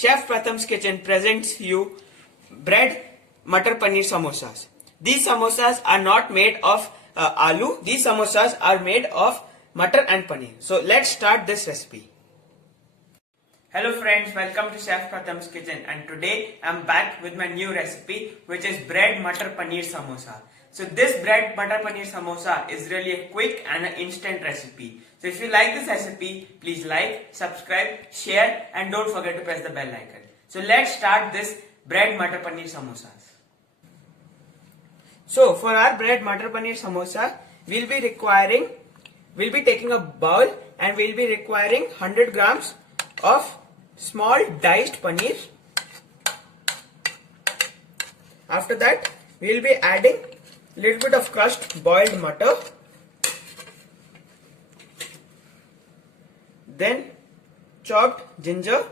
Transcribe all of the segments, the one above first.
Chef Pratham's Kitchen presents you bread Matar Paneer samosas. These samosas are not made of aloo. These samosas are made of matar and paneer. So let's start this recipe. Hello friends, welcome to Chef Pratham's Kitchen, and today I'm back with my new recipe, which is bread Matar Paneer samosa. So this bread Matar Paneer samosa is really a quick and an instant recipe. So if you like this recipe, please like, subscribe, share, and don't forget to press the bell icon. So let's start this bread Matar Paneer samosas. So for our bread Matar Paneer samosa, we'll be taking a bowl and we'll be requiring 100 grams of small diced paneer. After that, we will be adding little bit of crushed boiled matar, then chopped ginger,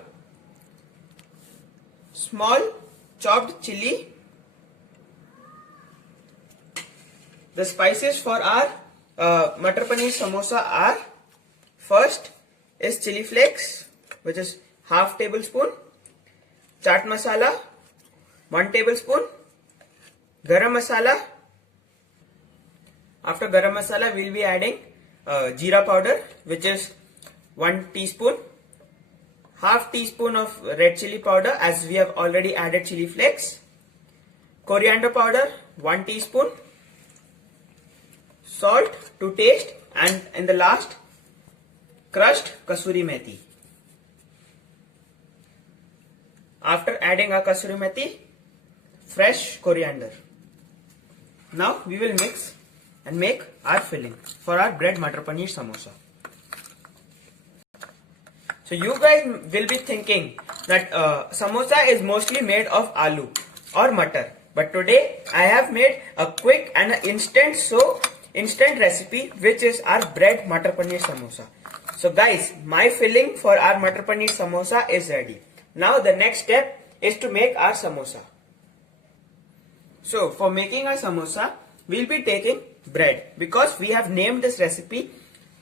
small chopped chili. The spices for our Matar Paneer samosa are: first is chili flakes, which is half tablespoon, chaat masala 1 tablespoon, garam masala. After garam masala, we will be adding jeera powder, which is 1 teaspoon, half teaspoon of red chili powder as we have already added chili flakes, coriander powder 1 teaspoon, salt to taste, and in the last, crushed kasuri methi. After adding our kasuri methi, fresh coriander. Now we will mix and make our filling for our bread Matar Paneer samosa. So you guys will be thinking that samosa is mostly made of aloo or matar, but today I have made a quick and instant recipe, which is our bread Matar Paneer samosa. So guys, my filling for our Matar Paneer samosa is ready. Now the next step is to make our samosa. So for making our samosa, we'll be taking bread, because we have named this recipe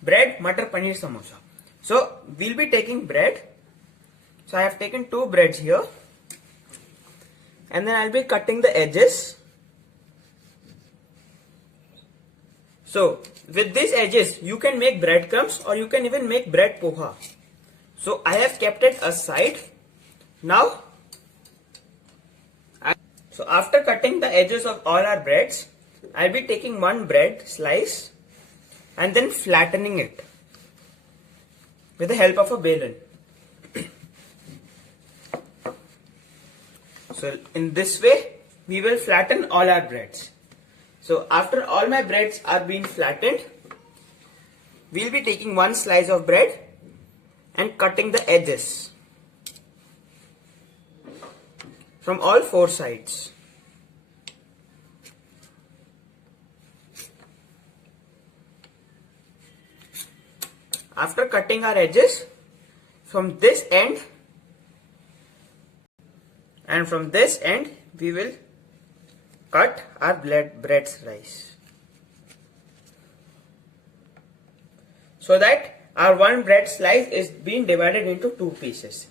bread Matar Paneer samosa. So we'll be taking bread. So I have taken 2 breads here, and then I'll be cutting the edges. So with these edges, you can make breadcrumbs or you can even make bread poha. So I have kept it aside. Now, so after cutting the edges of all our breads, I'll be taking 1 bread slice and then flattening it with the help of a balan. So in this way, we will flatten all our breads. So after all my breads are being flattened, we'll be taking 1 slice of bread and cutting the edges from all 4 sides. After cutting our edges from this end and from this end, we will cut our bread slice, so that our 1 bread slice is being divided into 2 pieces.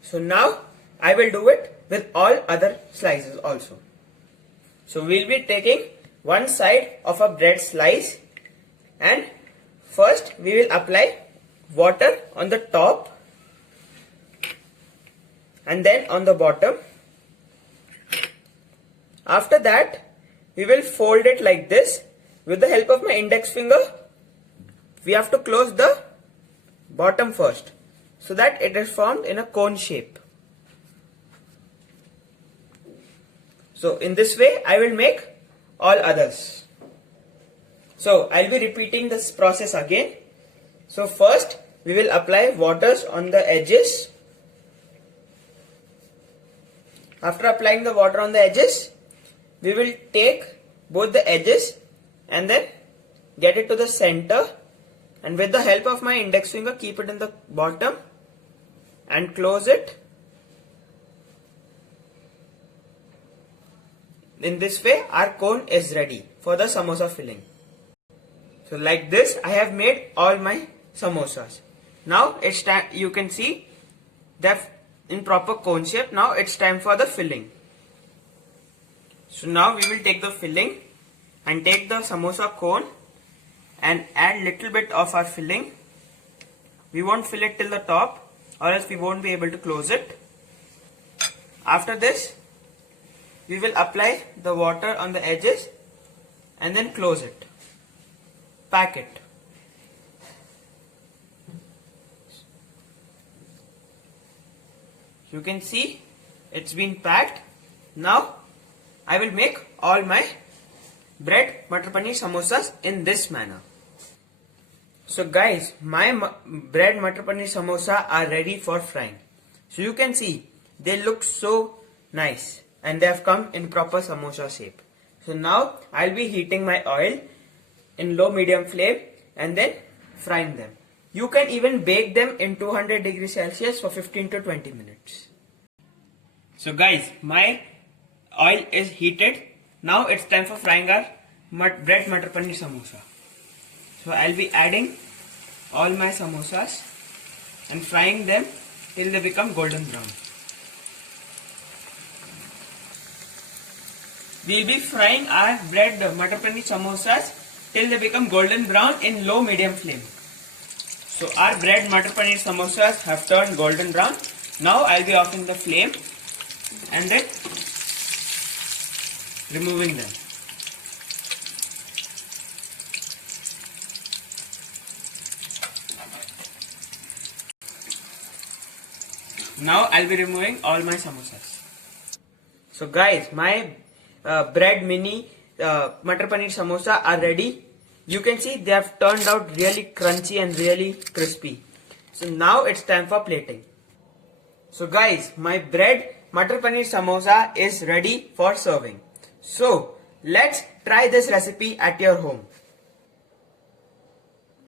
So now I will do it with all other slices also. So we'll be taking 1 side of a bread slice, and first we will apply water on the top and then on the bottom. After that, we will fold it like this. With the help of my index finger, we have to close the bottom first, so that it is formed in a cone shape. So in this way, I will make all others. So I'll be repeating this process again. So first, we will apply waters on the edges. After applying the water on the edges, we will take both the edges and then get it to the center, and with the help of my index finger, keep it in the bottom and close it. In this way, our cone is ready for the samosa filling. So like this, I have made all my samosas. Now you can see they've in proper cone shape. Now it's time for the filling. So now we will take the filling and take the samosa cone and add little bit of our filling. We won't fill it till the top or else we won't be able to close it. After this, we will apply the water on the edges and then close it. Pack it. You can see it's been packed. Now I will make all my bread Matar Paneer samosas in this manner. So guys, my bread Matar Paneer samosa are ready for frying. So you can see they look so nice and they have come in proper samosa shape. So now I'll be heating my oil in low medium flame and then frying them. You can even bake them in 200 degrees Celsius for 15 to 20 minutes. So guys, my oil is heated. Now it's time for frying our bread Matar Paneer samosa. So I'll be adding all my samosas and frying them till they become golden brown. We'll be frying our bread Matar Paneer samosas till they become golden brown in low medium flame. So our bread Matar Paneer samosas have turned golden brown. Now I'll be offing the flame and then removing them. Now I'll be removing all my samosas. So guys, my bread mini Matar Paneer samosa are ready. You can see they have turned out really crunchy and really crispy. So now it's time for plating. So guys, my bread Matar Paneer samosa is ready for serving. So let's try this recipe at your home.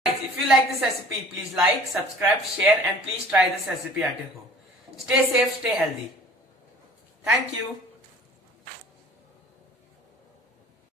Guys, if you like this recipe, please like, subscribe, share and please try this recipe at your home. Stay safe, stay healthy. Thank you.